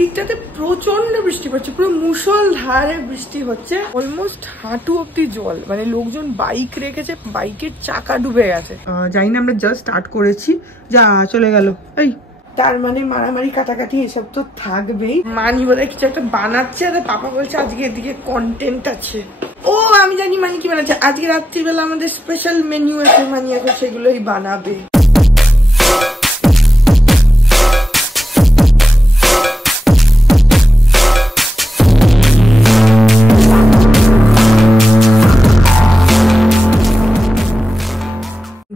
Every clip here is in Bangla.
দিকটাতে প্রচন্ড বৃষ্টি পড়ছে, পুরো মুষলধারে বৃষ্টি হচ্ছে, অলমোস্ট হাঁটু অব্দি জল, মানে লোকজন বাইক রেখেছে, বাইকের চাকা ডুবে গেছে। জানি না, আমরা জাস্ট স্টার্ট করেছি, যা চলে গেল। এই তার মানে মারামারি কাটাকাটি এসব তো থাকবেই। মানি বোধহয় কিছু একটা বানাচ্ছে, আর পাপা বলছে আজকে এদিকে কন্টেন্ট আছে। ও আমি জানি মানি কি বানাচ্ছে, আজকে রাত্রিবেলা আমাদের স্পেশাল মেনু আছে, মানি এখন সেগুলোই বানাবে।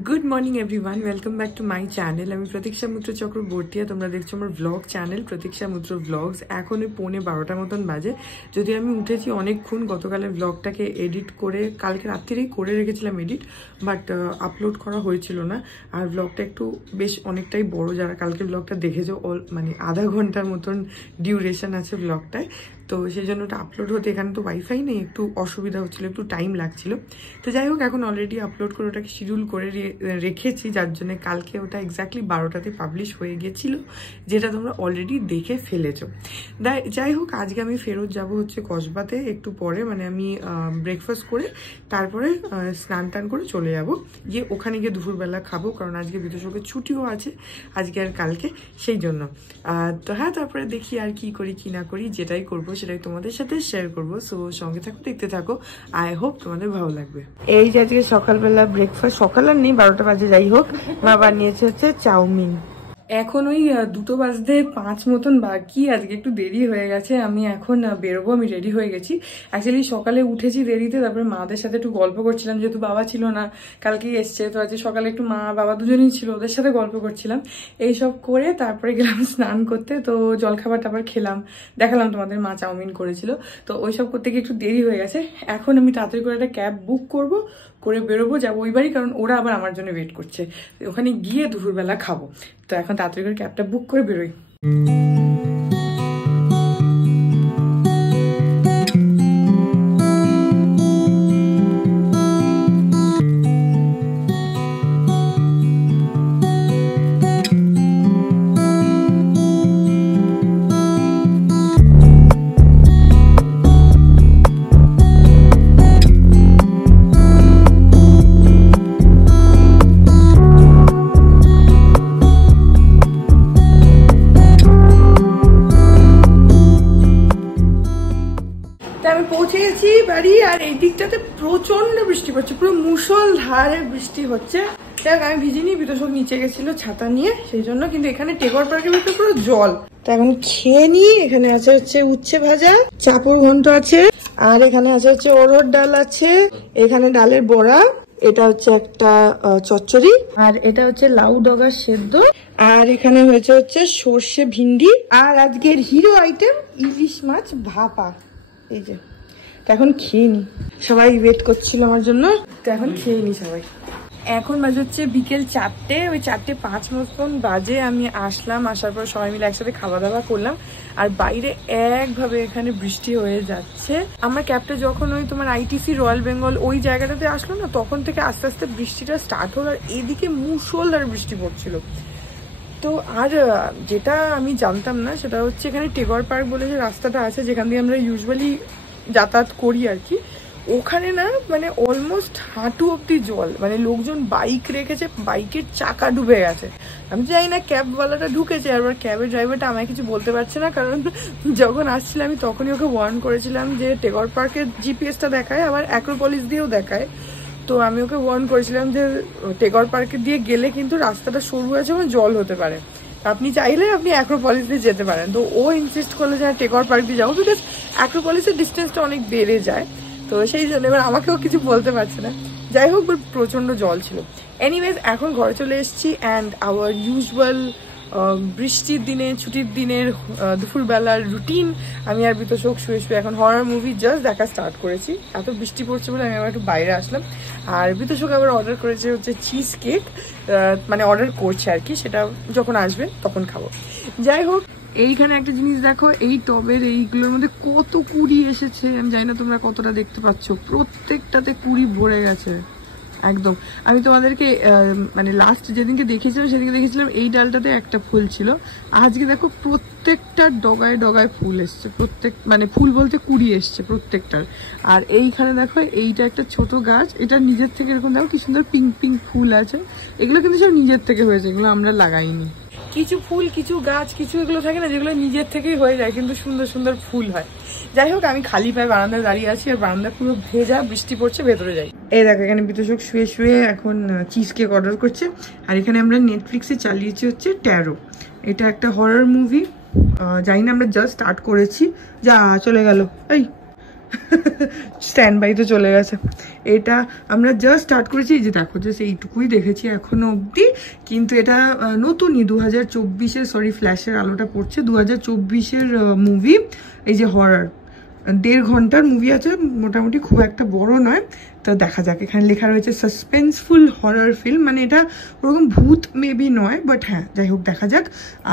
Good morning everyone, welcome back to my channel. আমি প্রতীক্ষা মিত্র চক্রবর্তী, তোমরা দেখছো আমার ব্লগ চ্যানেল প্রতীক্ষা মিত্র ব্লগস। এখন ওই 11:15 মতন বাজে। যদি আমি উঠেছি অনেকক্ষণ, গতকালের ব্লগটাকে এডিট করে কালকে রাত্রিরেই করে রেখেছিলাম এডিট, বাট আপলোড করা হয়েছিল না। আর ব্লগটা একটু বেশ অনেকটাই বড়, যারা কালকে ব্লগটা দেখেছো মানে আধা ঘন্টার মতন ডিউরেশন আছে ব্লগটায়, তো সেই জন্য ওটা আপলোড হতে, এখানে তো ওয়াইফাই নেই, একটু অসুবিধা হচ্ছিল, একটু টাইম লাগছিল। তো যাই হোক, এখন অলরেডি আপলোড করে ওটাকে শিডিউল করে রেখেছি, যার জন্য কালকে ওটা এক্স্যাক্টলি 12টাতে পাবলিশ হয়ে গিয়েছিল, যেটা তোমরা অলরেডি দেখে ফেলেছো। যাই হোক, আজকে আমি ফেরত যাব হচ্ছে কসবাতে একটু পরে, মানে আমি ব্রেকফাস্ট করে তারপরে স্নান টান করে চলে যাব, গিয়ে ওখানে গিয়ে দুপুরবেলা খাবো, কারণ আজকে বিদেশকে ছুটিও আছে আজকে আর কালকে, সেই জন্য। তো হ্যাঁ, তারপরে দেখি আর কি করি কি না করি, যেটাই করবো সেটাই তোমাদের সাথে শেয়ার করবো। সো সঙ্গে থাকো, দেখতে থাকো, আই হোপ তোমাদের ভালো লাগবে। এই যে আজকে সকালবেলা ব্রেকফাস্ট, সকাল আর নেই, 12টা বাজে, যাই হোক, মা বানিয়েছে হচ্ছে চাউমিন। এখন ওই 2:05 মতন বাকি, আজকে একটু দেরি হয়ে গেছে, আমি এখন বেরোবো, আমি রেডি হয়ে গেছি। অ্যাকচুয়ালি সকালে উঠেছি দেরিতে, তারপরে মাদের সাথে একটু গল্প করছিলাম, যেহেতু বাবা ছিল না, কালকেই এসছে, তো আজকে সকালে একটু মা বাবা দুজনেই ছিল, ওদের সাথে গল্প করছিলাম। এইসব করে তারপরে গেলাম স্নান করতে, তো জলখাবার টাবার খেলাম, দেখালাম তোমাদের মা চাউমিন করেছিল, তো ওইসব করতে গিয়ে একটু দেরি হয়ে গেছে। এখন আমি তাড়াতাড়ি করে একটা ক্যাব বুক করবো, করে বেরোবো, যাবো ওই বাড়ি, কারণ ওরা আবার আমার জন্য ওয়েট করছে, ওখানে গিয়ে দুপুরবেলা খাবো। তো এখন তাড়াতাড়ি করে ক্যাবটা বুক করে বেরোই। পৌঁছে গেছি বাড়ি, আর এই দিকটাতে প্রচন্ড বৃষ্টি পড়ছে, পুরো মুষলধারে বৃষ্টি হচ্ছে। দেখ, আমি ভিজিনি, বিতোষক নিচে গেছিল ছাতা নিয়ে, সেই জন্য, কিন্তু এখানে টেগর পার্কের ভিতরে পুরো জল। তো এখন খেয়ে নি। এখানে আছে হচ্ছে উচ্ছে ভাজা, চাপড় ঘন্ট আছে, আর এখানে আছে হচ্ছে অরহর ডাল আছে, এখানে ডালের বড়া, এটা হচ্ছে একটা চচ্চড়ি, আর এটা হচ্ছে লাউ ডগা সেদ্ধ, আর এখানে হয়েছে হচ্ছে সর্ষে ভিন্ডি, আর আজকের হিরো আইটেম ইলিশ মাছ ভাপা। এই যে, তো এখন খেয়ে নি, সবাই ওয়েট করছিল আমার জন্য, তো এখন খেয়ে নি সবাই। এখন বাজে হচ্ছে বিকেল 4টে, ওই 4:05 মতন বাজে আমি আসলাম, আসার পর সবাই মিলে একসাথে খাওয়া দাওয়া করলাম, আর বাইরে একভাবে এখানে বৃষ্টি হয়ে যাচ্ছে। আমার ক্যাবটা যখন ওই তোমার আইটিসি রয়্যাল বেঙ্গল ওই জায়গাটাতে আসলো না, তখন থেকে আস্তে আস্তে বৃষ্টিটা স্টার্ট হলো, আর এদিকে মুষলধারে বৃষ্টি পড়ছিল। তো আর যেটা আমি জানতাম না, সেটা হচ্ছে এখানে টেগর পার্ক বলে যে রাস্তাটা আছে, যেখান দিয়ে আমরা ইউজুয়ালি যাতায়াত করি আর কি, ওখানে না মানে অলমোস্ট হাঁটু অব্দি জল, মানে লোকজন বাইক রেখেছে, বাইকের চাকা ডুবে গেছে। আমি জানি না ক্যাবওয়ালাটা ঢুকেছে, আর ক্যাবের ড্রাইভারটা আমায় কিছু বলতে পারছে না, কারণ যখন আসছিলাম আমি তখনই ওকে ওয়ার্ন করেছিলাম যে টেগর পার্কের জিপিএসটা দেখায়, আবার অ্যাক্রোপলিস দিয়েও দেখায়। তো আমি ওকে ওয়ার্ন করেছিলাম যে টেগর পার্কে দিয়ে গেলে কিন্তু রাস্তাটা সরু আছে এবং জল হতে পারে, আপনি চাইলে আপনি অ্যাক্রোপলিস দিয়ে যেতে পারেন। তো ও ইনসিস্ট করলো যে টেগর পার্ক দিয়ে যাবো, বিকজ অ্যাক্রোপলিসের ডিস্টেন্সটা অনেক বেড়ে যায়, তো সেই জন্য এবার আমাকেও কিছু বলতে পারছে না। যাই হোক, প্রচন্ড জল ছিল। এনিওয়েজ, এখন ঘরে চলে এসেছি, অ্যান্ড আওয়ার ইউজুয়াল বৃষ্টির দিনে, ছুটির দিনের দুপুরবেলার রুটিন, আমি আর বিতোষক শুয়ে শুয়ে এখন হরর মুভি জাস্ট দেখা স্টার্ট করেছি। এত বৃষ্টি পড়ছে বলে আমি আবার একটু বাইরে আসলাম, আর বিতোষক আবার অর্ডার করেছে হচ্ছে চিজ কেক, মানে অর্ডার করছে আর কি, সেটা যখন আসবে তখন খাবো। যাই হোক, এইখানে একটা জিনিস দেখো, এই টবের এইগুলোর মধ্যে কত কুড়ি এসেছে, আমি জানি না তোমরা কতটা দেখতে পাচ্ছ, প্রত্যেকটাতে কুড়ি ভরে গেছে, একদম। আমি তোমাদেরকে মানে লাস্ট যেদিনকে দেখেছিলাম সেদিনকে দেখেছিলাম এই ডালটাতে একটা ফুল ছিল, আজকে দেখো প্রত্যেকটা ডগায় ডগায় ফুল এসছে, প্রত্যেক মানে ফুল বলতে কুড়ি এসছে প্রত্যেকটার। আর এইখানে দেখো এইটা একটা ছোট গাছ, এটা নিজের থেকে এরকম দেখো কি সুন্দর পিঙ্ক পিঙ্ক ফুল আছে, এগুলো কিন্তু সব নিজের থেকে হয়েছে, এগুলো আমরা লাগাইনি। কিছু ফুল কিছু গাছ কিছু এগুলো থাকে না যেগুলো নিজের থেকেই হয়ে যায় কিন্তু সুন্দর সুন্দর ফুল হয়। যাই হোক, আমি খালি পায়ে বারান্দায় দাঁড়িয়ে আছি আর বারান্দা পুরো ভেজা, বৃষ্টি পড়ছে, ভেতরে যাই। এই দেখো এখানে বিতোষক শুয়ে শুয়ে এখন চিজ কেক অর্ডার করছে। আর এখানে আমরা নেটফ্লিক্সে চালিয়েছি হচ্ছে ট্যারো, এটা একটা হরর মুভি। জানি না, আমরা জাস্ট স্টার্ট করেছি। যা চলে গেল, এই স্ট্যান্ড বাই তো চলে গেছে। এটা আমরা জাস্ট স্টার্ট করেছি, এই যে দেখো জাস্ট এইটুকুই দেখেছি এখনো অবধি, কিন্তু এটা নতুনই 2024-এর, সরি ফ্ল্যাশের আলোটা পড়ছে, 2024-এর মুভি। এই যে হরর 1.5 ঘন্টার মুভি আছে, মোটামুটি খুব একটা বড় নয়। তো দেখা যাক, এখানে লেখা রয়েছে সাসপেন্সফুল হরর ফিল্ম, মানে এটা ওরকম ভূত মেবি নয়, বাট হ্যাঁ যাই হোক দেখা যাক।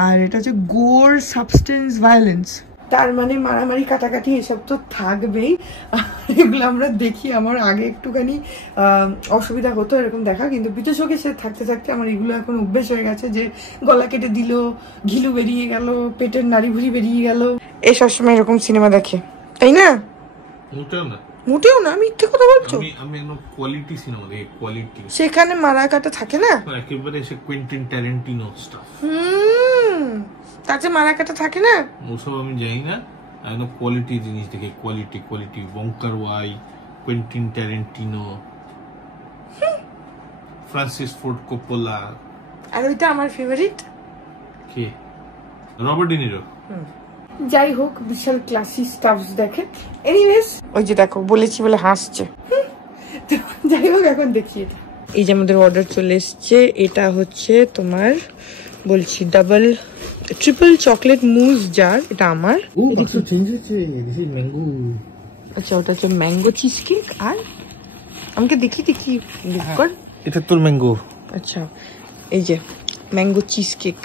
আর এটা হচ্ছে গোর, সাবস্টেন্স, ভায়োলেন্স, তার মানে মারামারি কাটাকাটি এসব তো থাকবেই। এগুলো আমরা দেখি, আমার আগে একটুখানি অসুবিধা হতো এরকম দেখা, কিন্তু বিতোষকে সে থাকতে থাকতে আমার এগুলো এখন অভ্যেস হয়ে গেছে, যে গলা কেটে দিল, ঘিলু বেরিয়ে গেল, পেটের নাড়ি ভুড়ি বেরিয়ে গেল, এই সবসময় এরকম সিনেমা দেখে, তাই না? মোটেও না, মিথ্যে কথা বলছো। আমি কোয়ালিটি সিনেমা দেখি, কোয়ালিটি। সেখানে মারা কাটা থাকে না একেবারে, সে কুইন্টিন ট্যারেন্টিনো স্টাফ। তাতে মারা কাটা থাকে না, ওসব আমি জানি না। একদম কোয়ালিটি জিনিস দেখে, quality quality. Wong Kar Wai, Quentin Tarantino, Francis Ford Coppola. আর ওইটা আমার ফেভারিট কে? Robert De Niro. যাই হোক, বিশাল ক্লাসি স্টাফস দেখে। এনিওয়েজ, ওই যে দেখো বলেছি বলে হাসছে। যাই হোক, এখন দেখি এটা। এই যে আমাদের অর্ডার চলে এসছে, এটা হচ্ছে তোমার বলছি ট্রিপল চকলেট মুজ জার, এটা আমার। আচ্ছা, ওটা হচ্ছে ম্যাঙ্গো চিজ কেক। আর আমাকে দেখি কর, এটা তোর ম্যাঙ্গো। আচ্ছা, এই যে ম্যাঙ্গো চিজ কেক।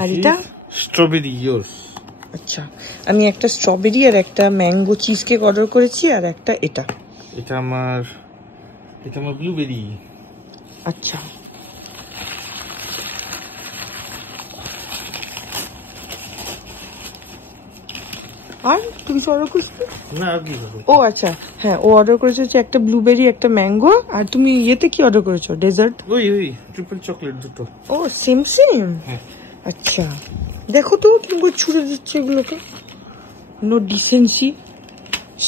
আর এটা স্ট্রবেরি ইয়োর্স। আচ্ছা, আমি একটা স্ট্রবেরি আর একটা ম্যাঙ্গো চিজ কেক অর্ডার করেছি, আর একটা এটা আমার ব্লুবেরি। আচ্ছা, আর তুই কিছু অর্ডার করিস না? আর কি করব? ও আচ্ছা, হ্যাঁ, ও অর্ডার করেছে হচ্ছে একটা ব্লুবেরি একটা ম্যাঙ্গো। আর তুমি ইয়েতে কি অর্ডার করেছো? ডেজার্ট? ওই ট্রিপল চকলেট দুটো। ও সেম। হ্যাঁ, আচ্ছা। দেখো তো তুমি করে ছুড়ে দিচ্ছে এগুলোকে, নো ডিসেন্সি,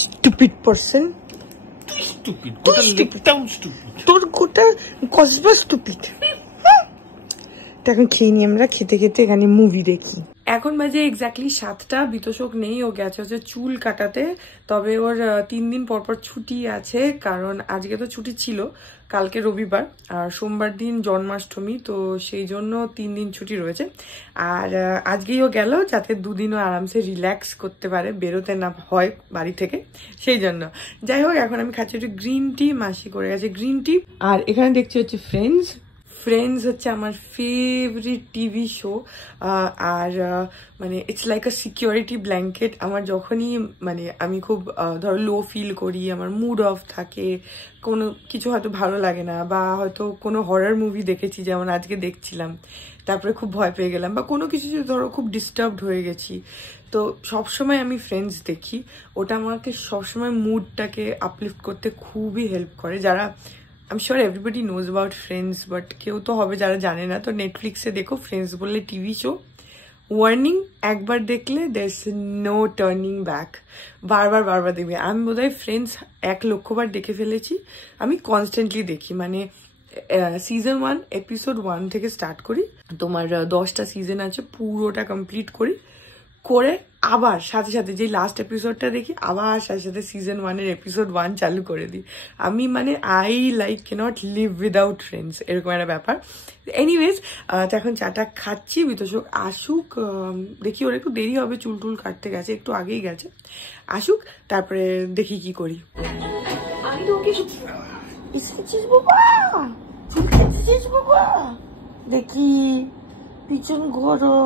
স্টুপিড পারসন। তোর গোটা কসবা স্টুপিড। এখন খেয়ে নি, আমরা খেতে খেতে এখানে মুভি দেখি। এখন বাজে এক্স্যাক্টলি 7টা। বিতোষক নেই, ও গেছে হচ্ছে চুল কাটাতে। তবে ওর 3 দিন পর পর ছুটি আছে, কারণ আজকে তো ছুটি ছিল, কালকে রবিবার আর সোমবার দিন জন্মাষ্টমী, তো সেই জন্য 3 দিন ছুটি রয়েছে। আর আজকেই ও গেল যাতে 2 দিনও আরামসে রিল্যাক্স করতে পারে, বেরোতে না হয় বাড়ি থেকে, সেই জন্য। যাই হোক, এখন আমি খাচ্ছি একটু গ্রিন টি, মাসি করে গেছে গ্রিন টি। আর এখানে দেখছি হচ্ছে ফ্রেন্ডস হচ্ছে আমার ফেভারিট টিভি শো। আর মানে it's like a security blanket. আমার যখনই মানে আমি খুব ধরো লো ফিল করি, আমার মুড অফ থাকে, কোনো কিছু হয়তো ভালো লাগে না, বা হয়তো কোনো হরর মুভি দেখেছি যেমন আজকে দেখছিলাম, তারপরে খুব ভয় পেয়ে গেলাম, বা কোনো কিছু ধরো খুব ডিস্টার্বড হয়ে গেছি, তো সবসময় আমি ফ্রেন্ডস দেখি। ওটা আমাকে সবসময় মুডটাকে আপলিফট করতে খুবই হেল্প করে। যারা I'm sure everybody knows about Friends, but কেউ তো হবে যারা জানে না। তো নেটফ্লিক্সে দেখো, ফ্রেন্ডস বললে টিভি শো। ওয়ার্নিং, একবার দেখলে there's no turning back, বারবার দেখবে। আমি বোধহয় ফ্রেন্ডস 1 লক্ষবার দেখে ফেলেছি। আমি কনস্ট্যান্টলি দেখি, মানে সিজন 1 এপিসোড 1 থেকে স্টার্ট করি, তোমার 10টা সিজন আছে, পুরোটা কমপ্লিট করে আবার সাথে সাথে যে লাস্ট এপিসোডটা দেখি, আবার সাথে সাথে সিজন 1-এর এপিসোড 1 চালু করে দিই। আমি মানে I like cannot live without friends, এরকম একটা ব্যাপার। এনিওয়েজ, তো এখন চাটা খাচ্ছি। বিতোষক আসুক, দেখি ওর একটু দেরি হবে, চুল টুল কাটতে গেছে, একটু আগেই গেছে, আসুক তারপরে দেখি কি করি। আমি তো ওকে এসেছিস বাবা, চুল কাটছিস বাবা, দেখি পিছন ঘোরো,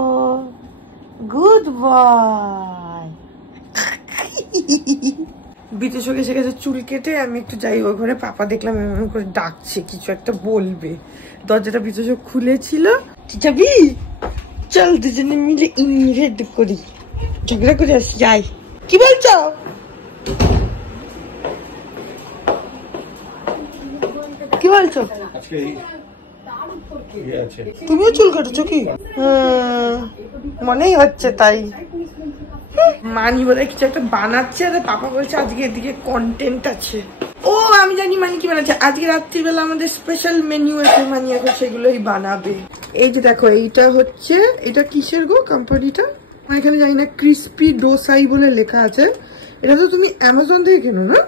গুড বয়। বিদেশক এসে গেছে চুল কেটে, আমি একটু যাই ওই ঘরে। পাপা দেখলাম এমন করে ডাকছে, কিছু একটা বলবে। দরজাটা বিদেশক খুলেছিল। যাবি? চল দুজনে মিলে ইনভেট করি, ঝগড়া করে আসি। যাই। কি বলছো? কি বলছো? তুমিও চুল কাটছো কি? মনেই হচ্ছে তাই। মানি বলে কিছু একটা বানাচ্ছে, আর পাপা বলছে আজকে এদিকে কন্টেন্ট আছে। ও আমি জানি মানি কি বানাচ্ছে। আজকে রাত্রিবেলা আমাদের স্পেশাল মেনু আছে, মানি এখন সেগুলোই বানাবে। এই যে দেখো, এইটা হচ্ছে, এটা কিসের গো কোম্পানিটা? আমার এখানে জানি না, ক্রিস্পি ডোসাই বলে লেখা আছে। এটা তো তুমি অ্যামাজন থেকে কেনো না?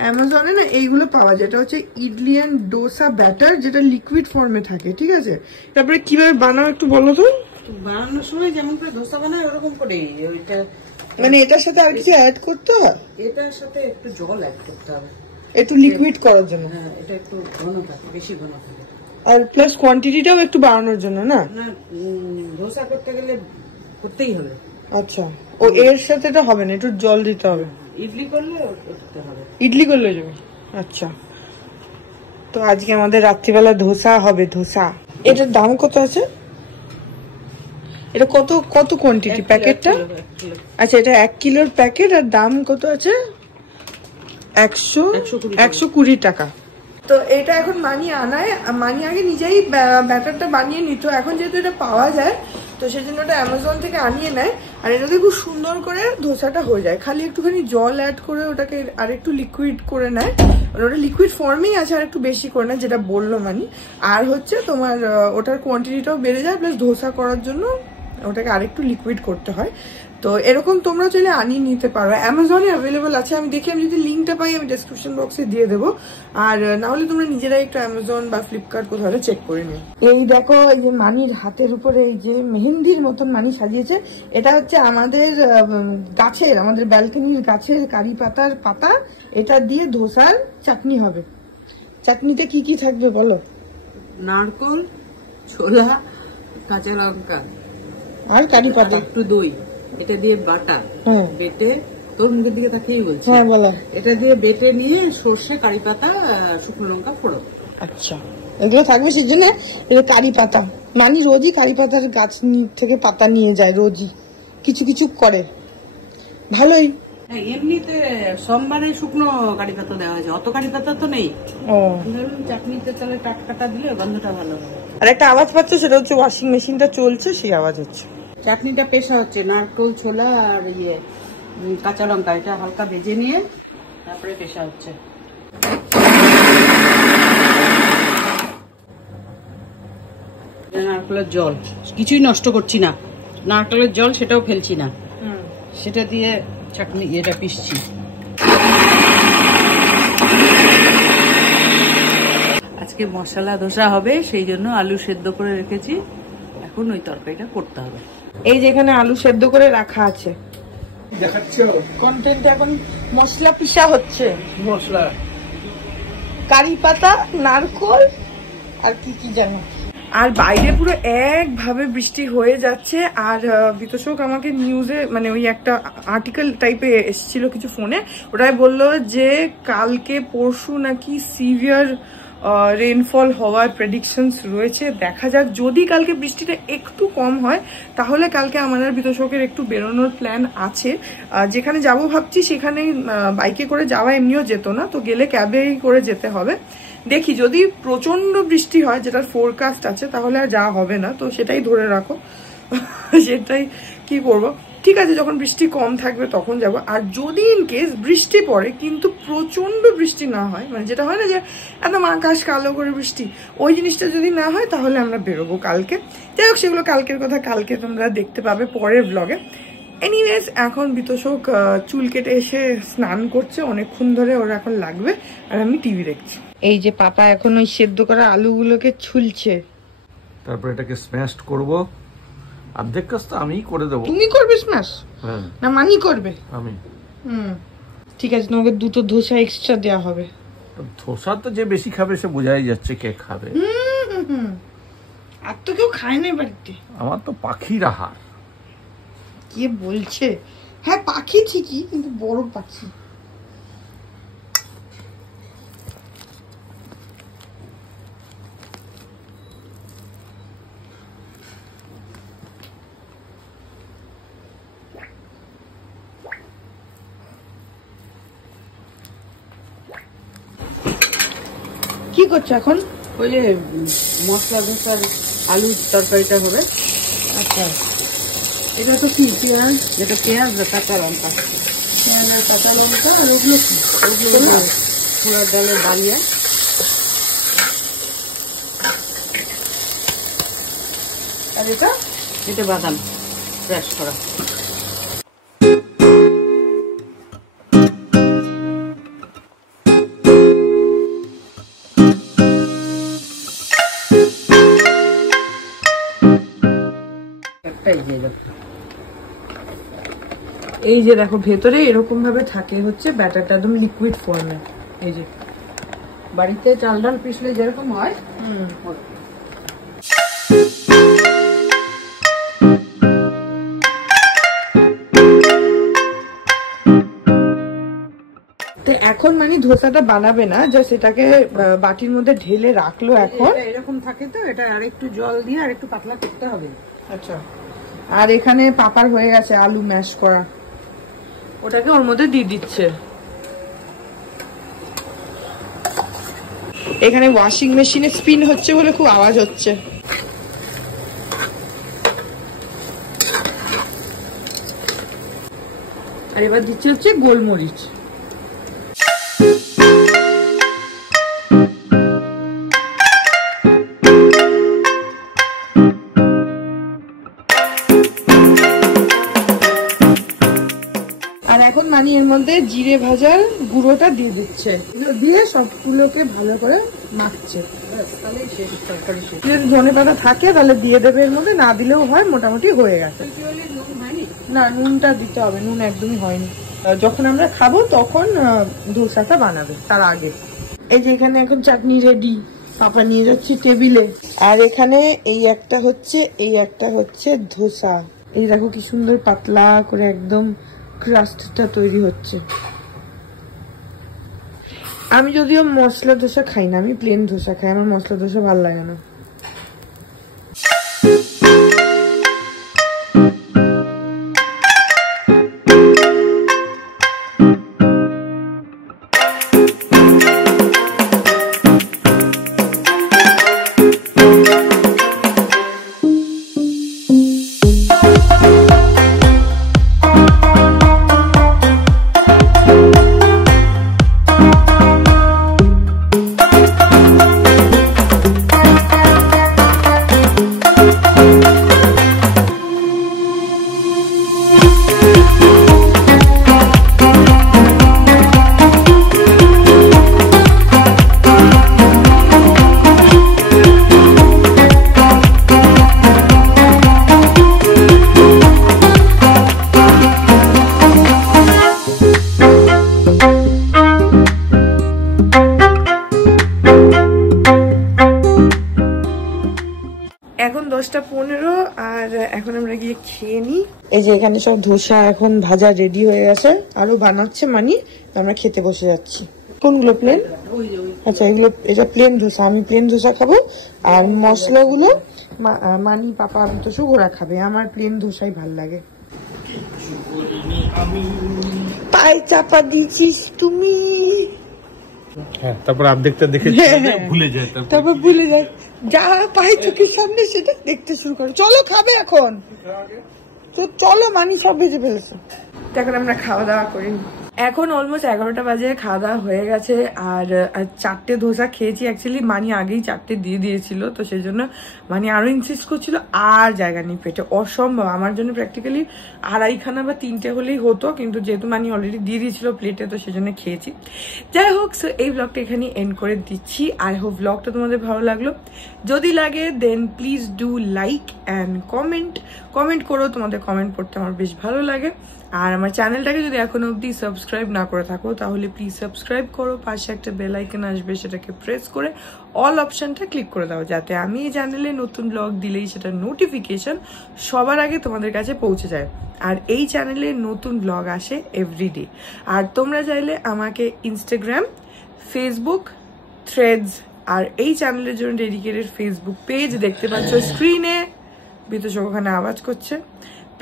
অ্যামাজনে না এইগুলো পাওয়া যায়। এটা হচ্ছে ইডলি অ্যান্ড ডোসা ব্যাটার, যেটা লিকুইড ফর্মে থাকে, ঠিক আছে? তারপরে কিভাবে বানাও একটু বলো তো। বানানোর সময় যেমন করে ধোসা বানায় ওরকম করে ওইটা, মানে এটার সাথে আর কিছু অ্যাড করতে হয়? এটার সাথে একটু জল অ্যাড করতে হবে, একটু লিকুইড করার জন্য। হ্যাঁ, এটা একটু ঘন থাকে, বেশি ঘন থাকে। আর প্লাস কোয়ান্টিটিটাও একটু বাড়ানোর জন্য না? না, ধোসা করতে গেলে করতেই হবে। আচ্ছা, ও এর সাথে এটা হবে না, একটু জল দিতে হবে। ইডলি করলে করতে হবে, ইডলি করলে যাবে। আচ্ছা, তো আজকে আমাদের রাত্রিবেলা ধোসা হবে। ধোসা, এটার দাম কত আছে? এটা কত কত কোয়ান্টিটি প্যাকেটটা? আচ্ছা, এটা 1 কিলোর প্যাকেট, আর দাম কত আছে? 120 টাকা। তো এটা এখন মানি আনায়, মানি আগে নিজেই ব্যাটারটা বানিয়ে নিত। এখন যেহেতু এটা পাওয়া যায়, তো সেই জন্য ওটা অ্যামাজন থেকে আনিয়ে নেয়। আর এটাতে খুব সুন্দর করে ধোসাটা হয়ে যায়, খালি একটুখানি জল অ্যাড করে ওটাকে আর একটু লিকুইড করে নেয়। ওটা লিকুইড ফর্মেই আছে, আর একটু বেশি করে নেয়, যেটা বললো মানি। আর হচ্ছে তোমার ওটার কোয়ান্টিটিটাও বেড়ে যায়, প্লাস ধোসা করার জন্য ওটাকে আরেকটু লিকুইড করতে হয়। তো এরকম তোমরা চাইলে আনিয়ে নিতে পারো, অ্যামাজনে অ্যাভেলেবল আছে। আমি দেখি, আমি যদি লিঙ্কটা পাই আমি ডেসক্রিপশন বক্সে দিয়ে দেবো। আর না হলে তোমরা নিজেরাই একটু অ্যামাজন বা ফ্লিপকার্ট কোথাও চেক করে নিও। এই দেখো, এই যে মানির হাতের উপরে এই যে মেহেন্দির মতন মানি সাজিয়েছে, এটা হচ্ছে আমাদের গাছের, আমাদের ব্যালকনির গাছের কারি পাতার পাতা। এটা দিয়ে ধোসার চাটনি হবে। চাটনিতে কি কি থাকবে বলো? নারকল, ছোলা, কাঁচা লঙ্কা আর কারি পাতা, একটু দই। এটা দিয়ে বাটা বেটে, তোর মুখের দিকে তাকিয়েই বলছি, হ্যাঁ বলো। এটা দিয়ে বেটে নিয়ে সর্ষে, কারি পাতা, শুকনো লঙ্কা ফোড়ো। আচ্ছা, এগুলো থাকবে সেই জন্য এটা কারি পাতা। মানি রোজই কারি পাতার গাছ থেকে পাতা নিয়ে যায়, রোজই কিছু কিছু করে, ভালোই। এমনিতে সোমবারে শুকনো কারি পাতা দেওয়া হয়েছে, অত কারি পাতা তো নেই। ও, ধরুন চাটনিতে তাহলে টাটকাটা দিলে গন্ধটা ভালো হবে। আর একটা আওয়াজ পাচ্ছে, সেটা হচ্ছে ওয়াশিং মেশিনটা চলছে, সেই আওয়াজ হচ্ছে। চাটনিটা পেশা হচ্ছে, নারকেল, ছোলা আর কাঁচা লঙ্কা, এটা হালকা ভেজে নিয়ে তারপরে পেশা হচ্ছে। নারকেলের জল কিছুই নষ্ট করছি না, নারকেলের জল সেটাও ফেলছি না, সেটা দিয়ে চাটনি এটা পিসছি। আজকে মশলা ধোসা হবে, সেই জন্য আলু সেদ্ধ করে রেখেছি, এখন ওই তরকারিটা করতে হবে। এই যে এখানে আলু সেদ্ধ করে রাখা আছে, কন্টেন্ট এখন মশলা পিসা হচ্ছে। মশলা, কারি পাতা, নারকল আর কি কি জানো। আর বাইরে পুরো একভাবে বৃষ্টি হয়ে যাচ্ছে। আর বিতোষক আমাকে নিউজে, মানে ওই একটা আর্টিকেল টাইপে এসেছিল কিছু ফোনে, ওটাই বললো যে কালকে পরশু নাকি সিভিয়ার রেনফল হওয়ার প্রেডিকশনস রয়েছে। দেখা যাক, যদি কালকে বৃষ্টিটা একটু কম হয় তাহলে কালকে আমার আর বিতোষকের একটু বেরোনোর প্ল্যান আছে। যেখানে যাব ভাবছি সেখানে বাইকে করে যাওয়া এমনিও যেত না, তো গেলে ক্যাবেই করে যেতে হবে। দেখি, যদি প্রচন্ড বৃষ্টি হয়, যেটার ফোরকাস্ট আছে, তাহলে আর যাওয়া হবে না, তো সেটাই ধরে রাখো। সেটাই কি করব। ঠিক আছে, যখন বৃষ্টি কম থাকবে তখন যাব। আর যদি ইন কেস বৃষ্টি পড়ে কিন্তু প্রচন্ড বৃষ্টি না হয়, মানে যেটা হয় না যে একদম আকাশ কালো করে বৃষ্টি, ওই জিনিসটা যদি না হয় তাহলে আমরা বেরোবো কালকে। যাই হোক, সেগুলো কালকের কথা কালকে তোমরা দেখতে পাবে পরের ব্লগে। এনিওয়েজ, এখন বিতোষক চুল কেটে এসে স্নান করছে, অনেকক্ষণ ধরে ওর এখন লাগবে, আর আমি টিভি দেখছি। এই যে পাপা এখন ওই সেদ্ধ করা আলুগুলোকে ছুলছে, তারপর এটাকে স্ম্যাশ করব। অর্ধেক কাজ তো আমিই করে দেবো। তুমি করবে স্ম্যাশ? হ্যাঁ, না মানি করবে? আমি। ঠিক আছে, তোমাকে দুটো ধোসা এক্সট্রা দেওয়া হবে। ধোসা তো যে বেশি খাবে সে বোঝাই যাচ্ছে কে খাবে। আর তো কেউ খায় না বাড়িতে। আমার তো পাখির আহার। কে বলছে? হ্যাঁ পাখি ঠিকই, কিন্তু বড় পাখি। করছো এখন? ওই যে মশলা ধোসার আলুর তরকারিটা হবে। আচ্ছা, এটা তো কি পেঁয়াজ? যেটা পেঁয়াজ আর কাঁচা লঙ্কা, পেঁয়াজ আর কাঁচা লঙ্কা, আর ওগুলো কি? ওগুলো ছোলার ডালের ডালিয়া। আর এটা এটা বাদাম ফ্রেশ করা। এই যে দেখো ভেতরে এরকম ভাবে থাকে হচ্ছে ব্যাটারটা, একদম লিকুইড ফর্মে। এই যে বাড়িতে চাল ডাল পিসলে যেরকম হয়। তো এখন মানে ধোসাটা বানাবে না, জাস্ট এটাকে বাটির মধ্যে ঢেলে রাখলো এখন। এরকম থাকে তো, এটা আর একটু জল দিয়ে আর একটু পাতলা করতে হবে। আচ্ছা, আর এখানে পাপার হয়ে গেছে আলু ম্যাশ করা, ওটাকে ওর মধ্যে দিয়ে দিচ্ছে। এখানে ওয়াশিং মেশিনে স্পিন হচ্ছে বলে খুব আওয়াজ হচ্ছে। আর এবার দিচ্ছে হচ্ছে গোলমরিচ। এখন মানি এর মধ্যে জিরে ভাজার গুঁড়োটা দিয়ে দিচ্ছে, দিয়ে সবগুলোকে ভালো করে মাখছে। যদি ধনে পাতা থাকে তাহলে দিয়ে দেবে এর মধ্যে, না দিলেও হয়, মোটামুটি হয়ে গেছে। না, নুনটা দিতে হবে, নুন একদমই হয়নি। যখন আমরা খাবো তখন ধোসাটা বানাবে, তার আগে। এই যে এখানে এখন চাটনি রেডি, পাপা নিয়ে যাচ্ছি টেবিলে। আর এখানে এই একটা হচ্ছে, এই একটা হচ্ছে ধোসা। এই দেখো কি সুন্দর পাতলা করে একদম ক্রাস্টটা তৈরি হচ্ছে। আমি যদিও মশলা ধোসা খাই না, আমি প্লেন ধোসা খাই, আমার মশলা ধোসা ভালো লাগে না। এখন 10:15 আর এখন আমরা গিয়ে খেয়ে নিই। এই যে এখানে সব ধোসা এখন ভাজা রেডি হয়ে গেছে, আরো বানাচ্ছে মানি, আমরা খেতে বসে যাচ্ছি। কোনগুলো প্লেন? আচ্ছা, এগুলো, এটা প্লেন ধোসা, আমি প্লেন ধোসা খাবো। আর মশলাগুলো মানি, পাপা, বিতোষও ওরা খাবে। আমার প্লেন ধোসাই ভাল লাগে। পায়ে চাপা দিয়েছিস তুমি। হ্যাঁ, তারপর অর্ধেকটা দেখে ভুলে যায়, তারপর ভুলে যায়, যা পায়ে চোখের সামনে সেটা দেখতে শুরু করে। চলো খাবে এখন, তো চলো, মানি সব ভেজে ফেলেছে। এখন আমরা খাওয়া দাওয়া করি। এখন অলমোস্ট 11টা বাজে, খাওয়া দাওয়া হয়ে গেছে। আর 4টে ধোসা খেয়েছি। অ্যাকচুয়ালি মানি আগেই 4টে দিয়ে দিয়েছিল, তো সেই জন্য মানি আরো ইনসিস্ট করছিল, আর জায়গা নেই পেটে, অসম্ভব। আমার জন্য প্র্যাকটিক্যালি 2.5খানা বা 3টে হলেই হতো, কিন্তু যেহেতু মানি অলরেডি দিয়ে দিয়েছিল প্লেটে, তো সেই জন্য খেয়েছি। যাই হোক, সো এই ব্লগটা এখানে এন্ড করে দিচ্ছি। আই হোপ ব্লগটা তোমাদের ভালো লাগলো। যদি লাগে then please do like and comment করো। তোমাদের কমেন্ট পড়তে আমার বেশ ভালো লাগে। আর আমার চ্যানেলটাকে যদি এখনো অবধি সাবস্ক্রাইব না করে থাকো তাহলে প্লিজ সাবস্ক্রাইব করো। পাশে একটা বেল আইকন আসবে, সেটাকে প্রেস করে অল অপশনটা ক্লিক করে দাও, যাতে আমি এই চ্যানেলে নতুন ব্লগ দিলেই সেটা নোটিফিকেশন সবার আগে তোমাদের কাছে পৌঁছে যায়। আর এই চ্যানেলে নতুন ব্লগ আসে এভরিডে। আর তোমরা চাইলে আমাকে ইনস্টাগ্রাম, ফেসবুক, থ্রেডস আর এই চ্যানেলের জন্য ডেডিকেটেড ফেসবুক পেজ দেখতে পাচ্ছ স্ক্রিনে। বিতোষ ওখানে আওয়াজ করছে।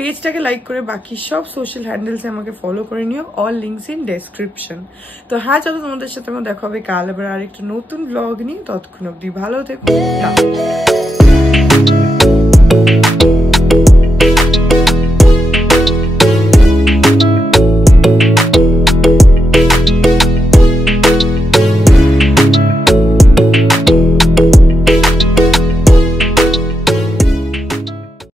পেজটাকে লাইক করে বাকি সব সোশ্যাল হ্যান্ডেলসে আমাকে ফলো করে নিও, অল লিঙ্কস ইন ডেসক্রিপশন। তো হ্যাঁ, চলো তোমাদের সাথে আমার দেখা হবে কাল আবার আরেকটা নতুন ব্লগ নিয়ে। ততক্ষণ অবধি ভালো থেকো।